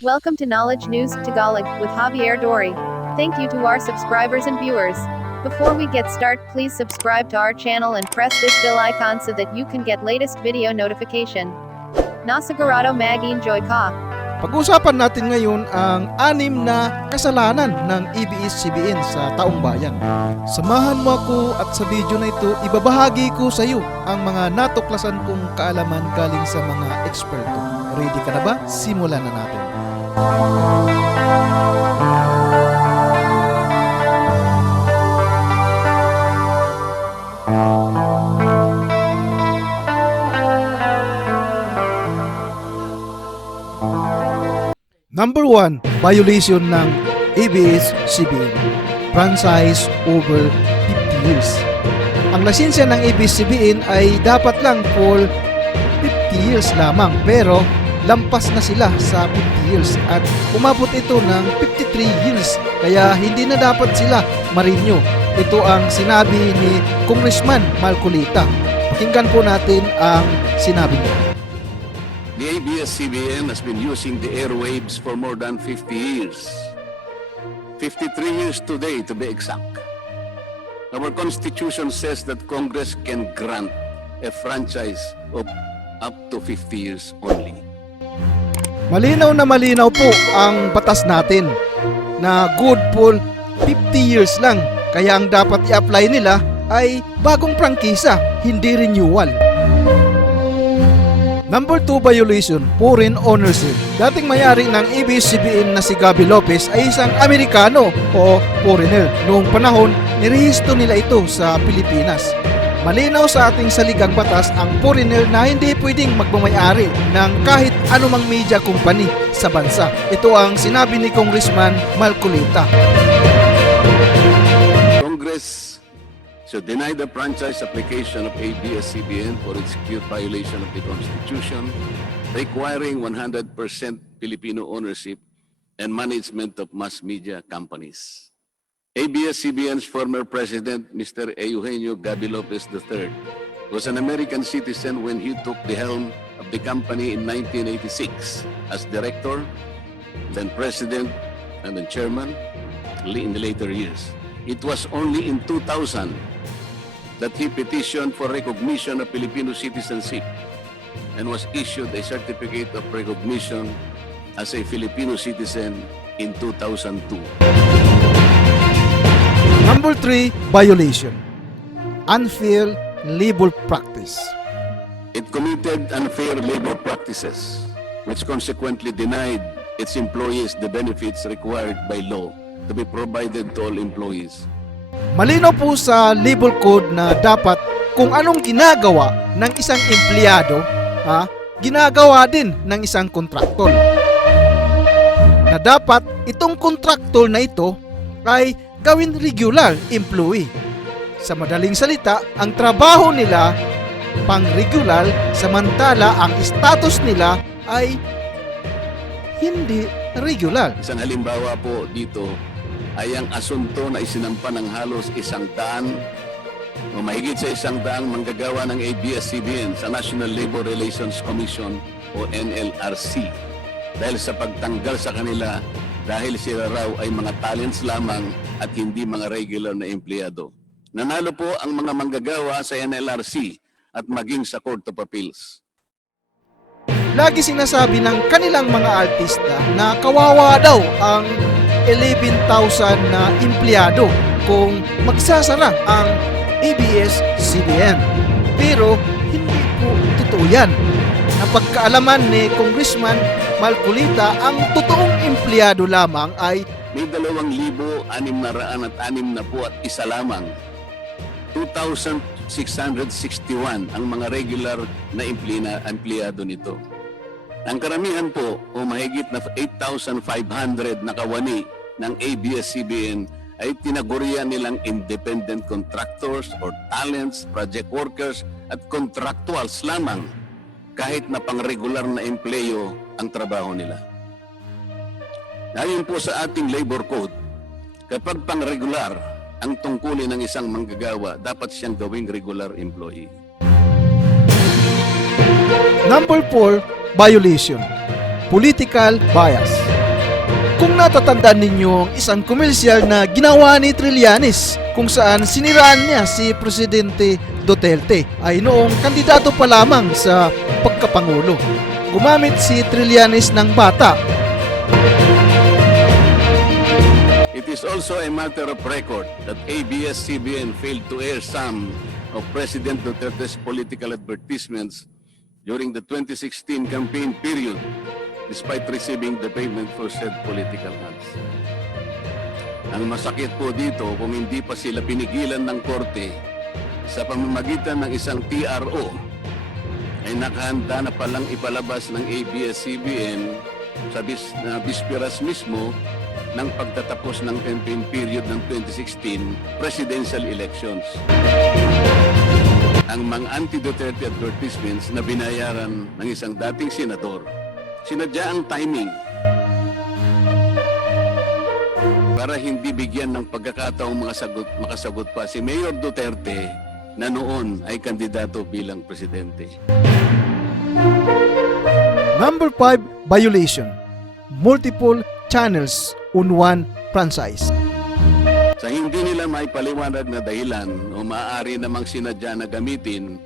Welcome to Knowledge News Tagalog with Javier Dori. Thank you to our subscribers and viewers. Before we get started, please subscribe to our channel and press this bell icon so that you can get latest video notification. Nasigurado mag-enjoy ka. Pag-uusapan natin ngayon ang 6 na kasalanan ng ABS-CBN sa taong bayan. Samahan mo ako at sa video na ito, ibabahagi ko sa iyo ang mga natuklasan kong kaalaman galing sa mga eksperto. Ready ka na ba? Simulan na natin. Number 1, violation ng ABS-CBN. Franchise over 50 years. Ang lisensya ng ABS-CBN ay dapat lang for 50 years lamang, pero lampas na sila sa 50 years at umabot ito ng 53 years, kaya hindi na dapat sila ma-renew. Ito ang sinabi ni Congressman Marcolita. Pakinggan po natin ang sinabi niya. The ABS-CBN has been using the airwaves for more than 50 years. 53 years today, to be exact. Our Constitution says that Congress can grant a franchise of up to 50 years only. Malinaw na malinaw po ang batas natin na good for 50 years lang. Kaya ang dapat i-apply nila ay bagong prangkisa, hindi renewal. Number 2 violation, foreign ownership. Dating may-ari ng ABS-CBN na si Gabby Lopez ay isang Amerikano o foreigner. Noong panahon, nirehistro nila ito sa Pilipinas. Malinaw sa ating saligang batas ang foreigner na hindi pwedeng magmamay-ari ng kahit anumang media company sa bansa. Ito ang sinabi ni Congressman Marcolita. Congress should deny the franchise application of ABS-CBN for its clear violation of the Constitution, requiring 100% Filipino ownership and management of mass media companies. ABS-CBN's former president, Mr. Eugenio Gabby Lopez III, was an American citizen when he took the helm of the company in 1986 as director, then president, and then chairman in the later years. It was only in 2000 that he petitioned for recognition of Filipino citizenship and was issued a certificate of recognition as a Filipino citizen in 2002. Number 3, violation. Unfair labor practice. It committed unfair labor practices, which consequently denied its employees the benefits required by law to be provided to all employees. Malinaw po sa labor code na dapat kung anong ginagawa ng isang empleyado, ginagawa din ng isang kontraktor. Na dapat itong kontraktor na ito ay gawin regular employee. Sa madaling salita, ang trabaho nila pang-regular, samantala ang status nila ay hindi regular. Isang halimbawa po dito ay ang asunto na isinampa ng halos 100 o mahigit sa 100 manggagawa ng ABS-CBN sa National Labor Relations Commission o NLRC dahil sa pagtanggal sa kanila dahil sila raw ay mga talents lamang at hindi mga regular na empleyado. Nanalo po ang mga manggagawa sa NLRC at maging sa Court of Appeals. Lagi sinasabi ng kanilang mga artista na kawawa daw ang 11,000 na empleyado kung magsasara ang ABS-CBN. Pero hindi po totoo yan. Napagkaalaman ni Congressman Marcolita, ang totoong empleyado lamang ay May 2,661 lamang. 2,661 ang mga regular na empleyado nito. Ang karamihan po o mahigit na 8,500 na kawani ng ABS-CBN ay tinagurian nilang independent contractors or talents, project workers at contractuals lamang kahit na pang-regular na empleyo ang trabaho nila. Ayon po sa ating labor code, kapag pang-regular ang tungkulin ng isang manggagawa, dapat siyang gawing regular employee. Number 4, violation. Political bias. Kung natatandaan ninyo ang isang komersyal na ginawa ni Trillanes kung saan siniraan niya si Presidente Duterte ay noong kandidato pa lamang sa pagkapangulo. Gumamit si Trillanes ng bata. It is also a matter of record that ABS-CBN failed to air some of President Duterte's political advertisements during the 2016 campaign period despite receiving the payment for said political ads. Ang masakit po dito, kung hindi pa sila pinigilan ng korte sa pamamagitan ng isang TRO, ay nakahanda na palang ipalabas ng ABS-CBN sa bisperas mismo ng pagtatapos ng campaign period ng 2016 presidential elections. Ang mga anti-Duterte advertisements na binayaran ng isang dating senador, sinadya ang timing para hindi bigyan ng pagkakataong makasagot pa si Mayor Duterte na noon ay kandidato bilang presidente. Number 5, violation. Multiple channels on one franchise. Sa hindi nila may paliwanag na dahilan o maaari namang sinadya na gamitin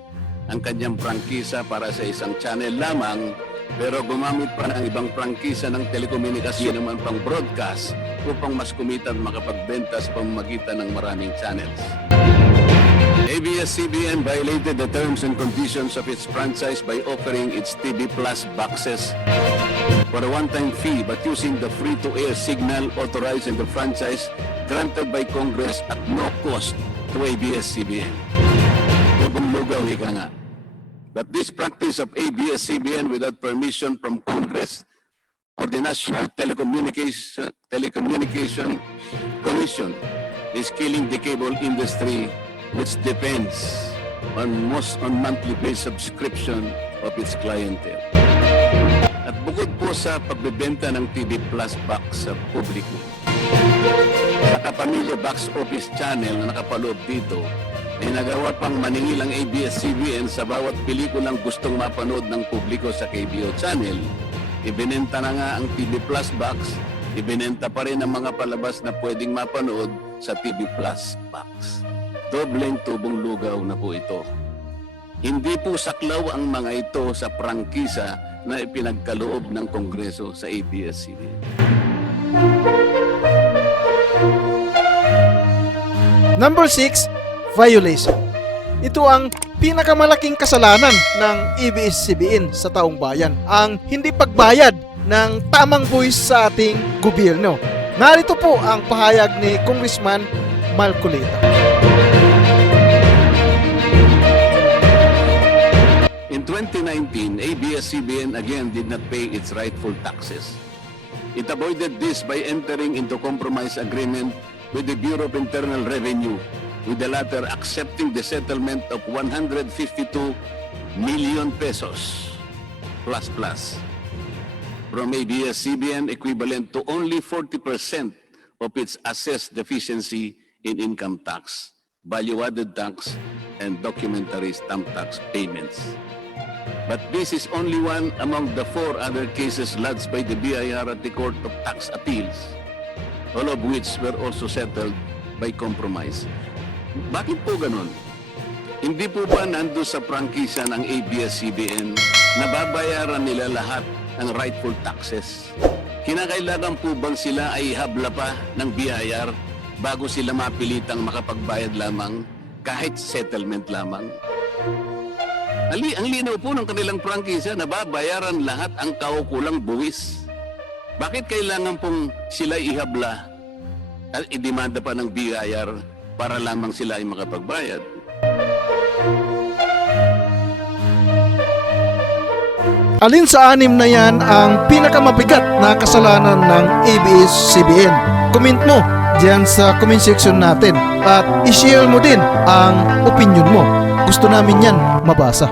ang kanyang prangkisa para sa isang channel lamang, pero gumamit pa ng ibang prangkisa ng telekomunikasyon naman pang broadcast upang mas kumita at makapagbenta sa pamamagitan ng maraming channels. ABS-CBN violated the terms and conditions of its franchise by offering its TV Plus boxes for a one-time fee but using the free-to-air signal authorized in the franchise granted by Congress at no cost to ABS-CBN. Lugaw ika nga. But this practice of ABS-CBN without permission from Congress or the National Telecommunication Commission is killing the cable industry, which depends on monthly-based subscription of its clientele. At bukod po sa pagbebenta ng TV Plus box sa publiko, sa Kapamilya Box Office Channel na nakapaloob dito, ay nagawa pang maningil ang ABS-CBN sa bawat pelikulang gustong mapanood ng publiko sa KBO Channel. Ibinenta na nga ang TV Plus box, ibinenta pa rin ang mga palabas na pwedeng mapanood sa TV Plus box. Dobleng tubong lugaw na po ito. Hindi po saklaw ang mga ito sa prangkisa na ipinagkaloob ng Kongreso sa ABS-CBN. Number 6, violation. Ito ang pinakamalaking kasalanan ng ABS-CBN sa taong bayan, ang hindi pagbayad ng tamang buwis sa ating gobyerno. Narito po ang pahayag ni Congressman Marcoleta. In 2019, ABS-CBN again did not pay its rightful taxes. It avoided this by entering into compromise agreement with the Bureau of Internal Revenue, with the latter accepting the settlement of 152 million pesos plus from ABS-CBN, equivalent to only 40% of its assessed deficiency in income tax, value-added tax, and documentary stamp tax payments. But this is only one among the 4 other cases lodged by the BIR at the Court of Tax Appeals, all of which were also settled by compromise. Bakit po ganun? Hindi po ba nando sa prangkisa ng ABS-CBN na babayaran nila lahat ng rightful taxes? Kinakailangan po bang sila ay habla pa ng BIR bago sila mapilitang makapagbayad lamang kahit settlement lamang? Ang linaw po ng kanilang prangkisa na babayaran lahat ang kaukulang buwis. Bakit kailangan pong sila ihabla at idemanda pa ng BIR para lamang sila ay makapagbayad? Alin sa 6 na yan ang pinakamabigat na kasalanan ng ABS-CBN? Comment mo diyan sa comment section natin at i-share mo din ang opinion mo. Gusto namin yan mabasa.